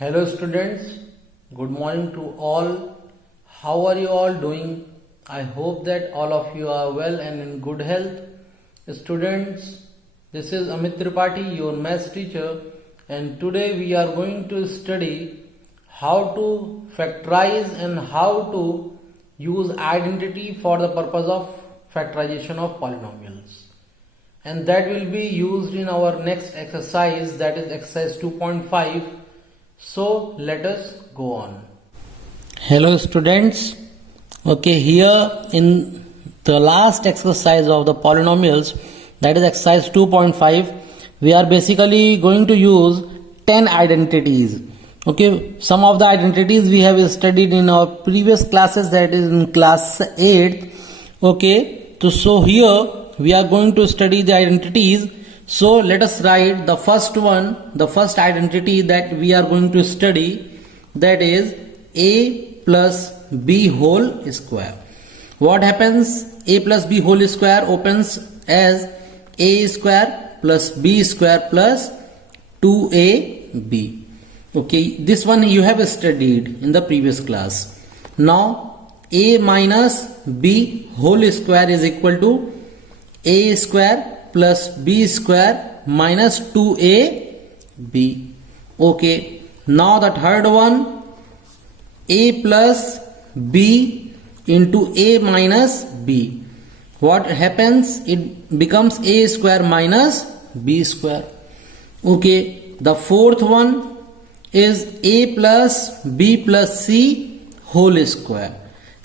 Hello students, good morning to all. How are you all doing? I hope that all of you are well and in good health. Students, this is Amit Tripathi, your maths teacher, and today we are going to study how to factorize and how to use identity for the purpose of factorization of polynomials. And that will be used in our next exercise, that is exercise 2.5. So let us go on. Hello students. Okay, here in the last exercise of the polynomials, that is exercise 2.5, we are basically going to use 10 identities. Okay, some of the identities we have studied in our previous classes, that is in class 8. Okay, so here we are going to study the identities. So let us write the first one, the first identity that we are going to study, that is a plus b whole square. What happens? A plus b whole square opens as a square plus b square plus 2ab. Okay, this one you have studied in the previous class. Now a minus b whole square is equal to a square plus b square minus 2ab. Okay, now the third one, a plus b into a minus b. What happens? It becomes a square minus b square. Okay, the fourth one is a plus b plus c whole square.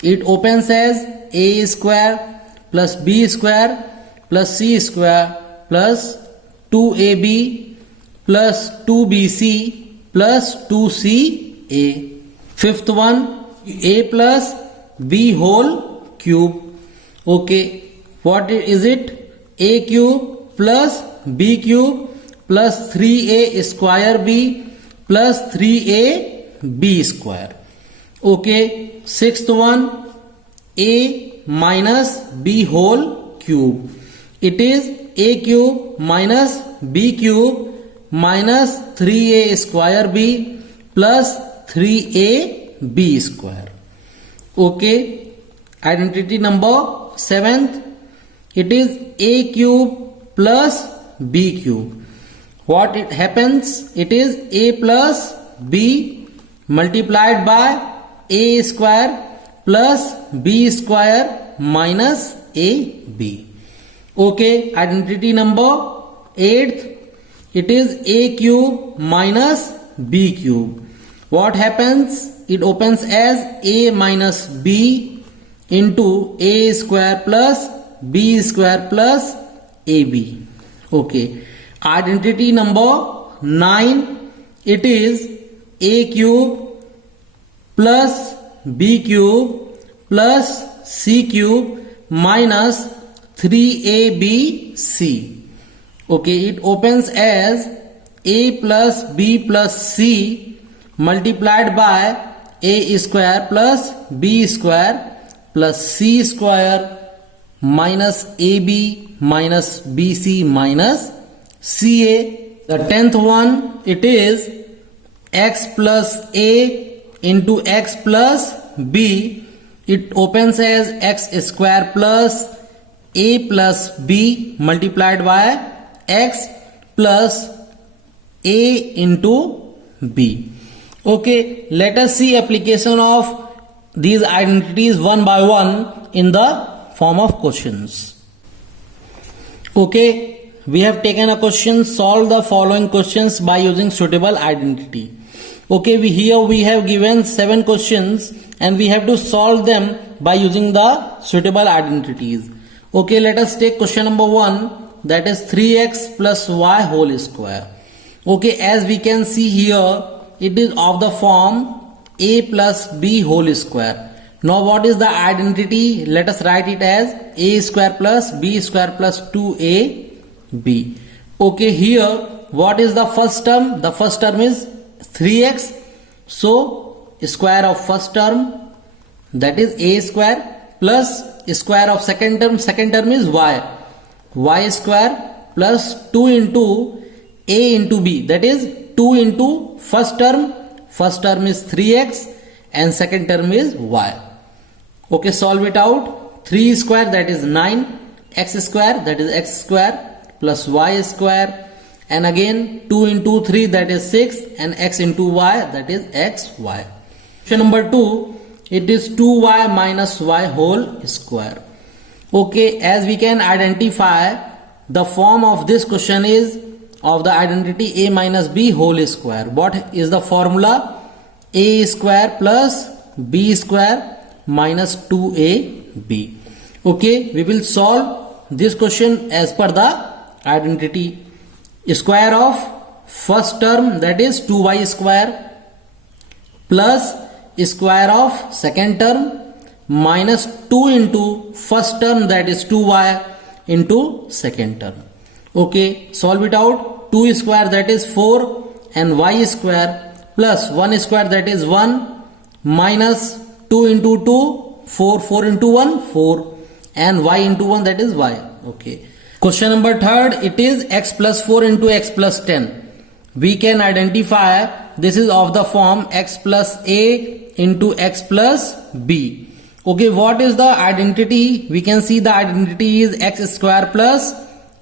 It opens as a square plus b square plus c square plus 2ab plus 2bc plus 2ca. Fifth one, a plus b whole cube. Okay, what is it? A cube plus b cube plus 3a square b plus 3ab square. Okay, sixth one, a minus b whole cube. It is a cube minus b cube minus 3a square b plus 3ab square. Okay, identity number 7th, it is a cube plus b cube. What it happens? It is a plus b multiplied by a square plus b square minus ab. Okay, identity number 8th, it is a cube minus b cube. What happens? It opens as a minus b into a square plus b square plus ab. Okay, identity number 9, it is a cube plus b cube plus c cube minus 3abc. Okay, it opens as a plus b plus c multiplied by a square plus b square plus c square minus ab minus bc minus ca. The 10th one, it is x plus a into x plus b. It opens as x square plus a plus b multiplied by x plus a into b. Okay, let us see application of these identities one by one in the form of questions. Okay, we have taken a question, solve the following questions by using suitable identity. Okay, here we have given 7 questions and we have to solve them by using the suitable identities. Okay, let us take question number 1, that is 3x plus y whole square. Okay, as we can see here, it is of the form a plus b whole square. Now what is the identity? Let us write it as a square plus b square plus 2ab. Okay, here what is the first term? The first term is 3x. So square of first term, that is a square, plus square of second term is y square plus 2 into a into b, that is 2 into first term First term is 3x and second term is y. Okay, solve it out. 3 square, that is 9, x square, that is x square, plus y square, and again 2 into 3, that is 6, and x into y, that is xy. Question number 2, it is 2y minus y whole square. Okay, as we can identify, the form of this question is of the identity a minus b whole square. What is the formula? A square plus b square minus 2ab. Okay, we will solve this question as per the identity. Square of first term, that is 2y square, plus square of second term minus 2 into first term, that is 2y, into second term. Okay, solve it out. 2 square, that is 4, and y square, plus 1 square, that is 1, minus 2 into 2, 4, 4 into 1, 4, and y into 1, that is y. Okay. Question number 3, it is x plus 4 into x plus 10. We can identify this is of the form x plus a into x plus b. Okay, what is the identity? We can see the identity is x square plus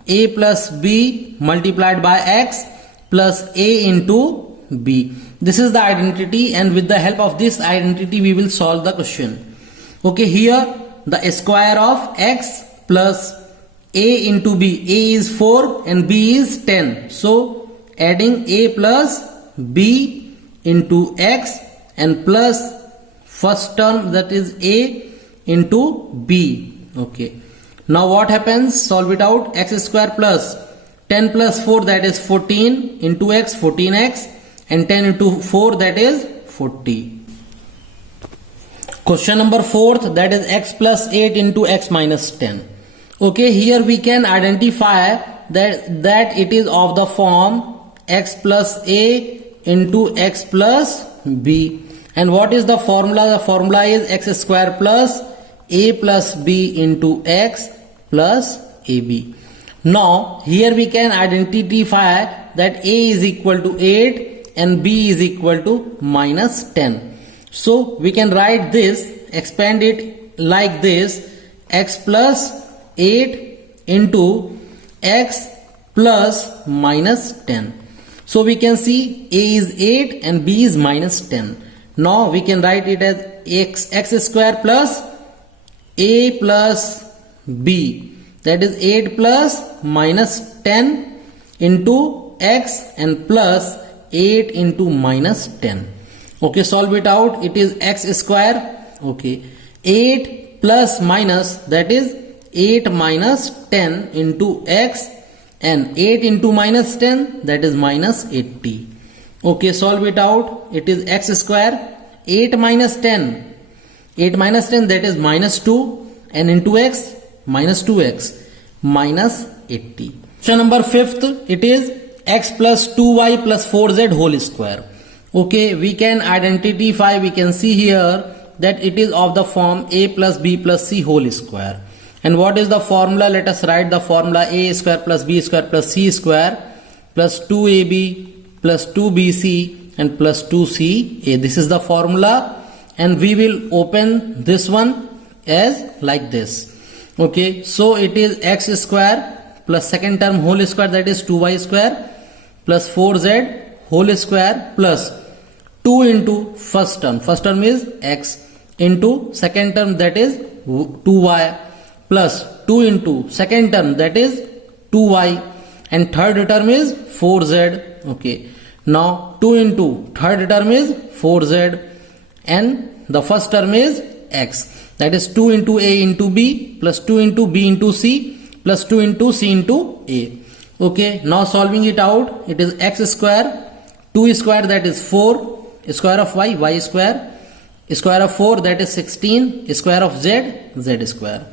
a plus b multiplied by x plus a into b. This is the identity, and with the help of this identity we will solve the question. Okay, here the square of x plus a into b. A is 4 and b is 10. So adding a plus b into x and plus first term, that is a into b. Okay. Now what happens? Solve it out. X square plus 10 plus 4, that is 14, into x, 14x, and 10 into 4, that is 40. Question number 4, that is x plus 8 into x minus 10. Okay, here we can identify that it is of the form x plus a into x plus b. And what is the formula? The formula is x square plus a plus b into x plus ab. Now here we can identify that a is equal to 8 and b is equal to minus 10. So we can write this, expand it like this: x plus 8 into x plus minus 10. So we can see a is 8 and b is minus 10. Now we can write it as x square plus a plus b, that is 8 plus minus 10 into x and plus 8 into minus 10. Okay, solve it out. It is x square. Okay, 8 plus minus, that is 8 minus 10 into x, and 8 into minus 10, that is minus 80. Okay, solve it out. It is x square, 8 minus 10, 8 minus 10, that is minus 2, and into x, minus 2x, minus 80. Question number 5th, it is x plus 2y plus 4z whole square. Okay, we can identify, we can see here that it is of the form a plus b plus c whole square. And what is the formula? Let us write the formula: a square plus b square plus c square plus 2ab plus 2bc and plus 2ca. This is the formula, and we will open this one as like this. Okay, so it is x square plus second term whole square, that is 2y square, plus 4z whole square plus 2 into first term is x, into second term, that is 2y, plus 2 into second term, that is 2y, and third term is 4z. Okay, now 2 into third term is 4z, and the first term is x, that is 2 into a into b plus 2 into b into c plus 2 into c into a. Okay, now solving it out, it is x square, 2 square, that is 4, square of y square, square of 4, that is 16, square of z square.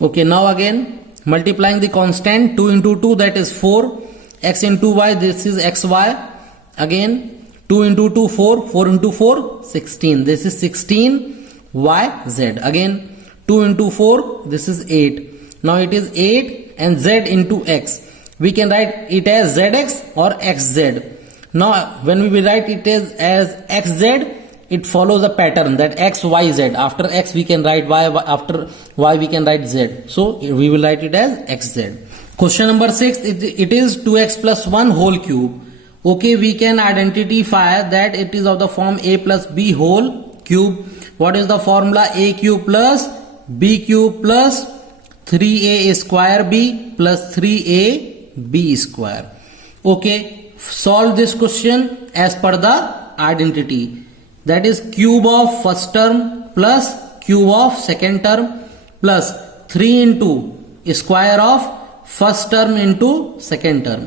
Okay, now again multiplying the constant, 2 into 2, that is 4, x into y, this is xy, again 2 into 2, 4, 4 into 4, 16, this is 16 yz, again 2 into 4, this is 8. Now it is 8 and z into x. We can write it as zx or xz. Now when we will write it as xz, it follows a pattern that x, y, z. After x we can write y, after y we can write z. So we will write it as xz. Question number 6, it is 2x plus 1 whole cube. Okay, we can identify that it is of the form a plus b whole cube. What is the formula? A cube plus b cube plus 3a square b plus 3ab square. Okay, solve this question as per the identity. That is cube of first term plus cube of second term plus 3 into square of first term into second term.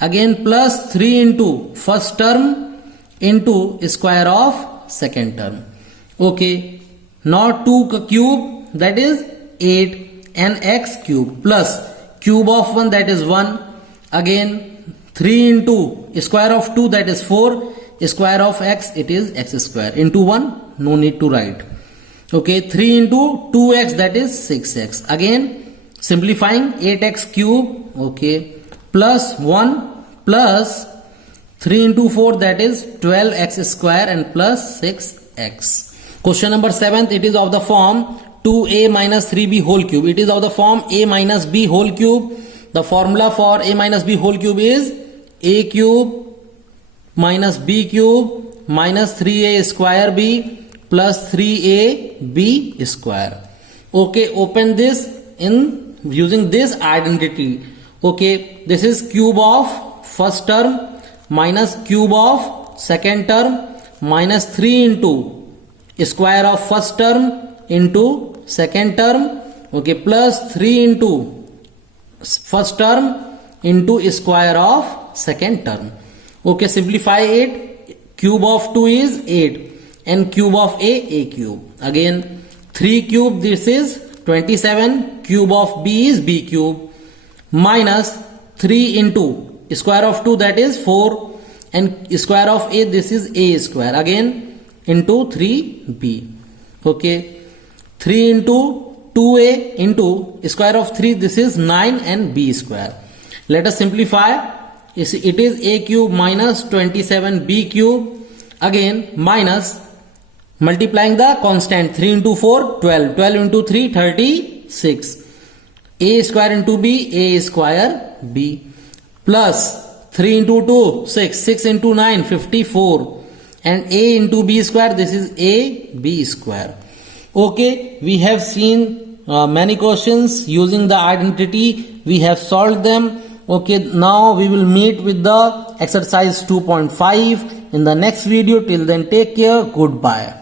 Again plus 3 into first term into square of second term. Okay, now 2 cube, that is 8, and x cube plus cube of 1, that is 1. Again 3 into square of 2, that is 4. Square of x, it is x square into 1, no need to write. Okay, 3 into 2x, that is 6x. Again simplifying 8x cube, okay, plus 1 plus 3 into 4, that is 12x square, and plus 6x. Question number 7, it is of the form 2a minus 3b whole cube. It is of the form a minus b whole cube. The formula for a minus b whole cube is a cube minus b cube minus 3a square b plus 3ab square. Okay, open this in using this identity. Okay, this is cube of first term minus cube of second term minus 3 into square of first term into second term. Okay, plus 3 into first term into square of second term. Okay, simplify it. Cube of 2 is 8 and cube of a cube. Again 3 cube, this is 27. Cube of b is b cube minus 3 into square of 2, that is 4, and square of a, this is a square. Again into 3b. Okay, 3 into 2a into square of 3, this is 9, and b square. Let us simplify. It is a cube minus 27b cube. Again minus multiplying the constant, 3 into 4, 12, 12 into 3, 36. A square into b, a square b, plus 3 into 2, 6, 6 into 9, 54, and a into b square, this is a b square. Okay, we have seen many questions using the identity. We have solved them. Okay, now we will meet with the exercise 2.5 in the next video. Till then, take care. Goodbye.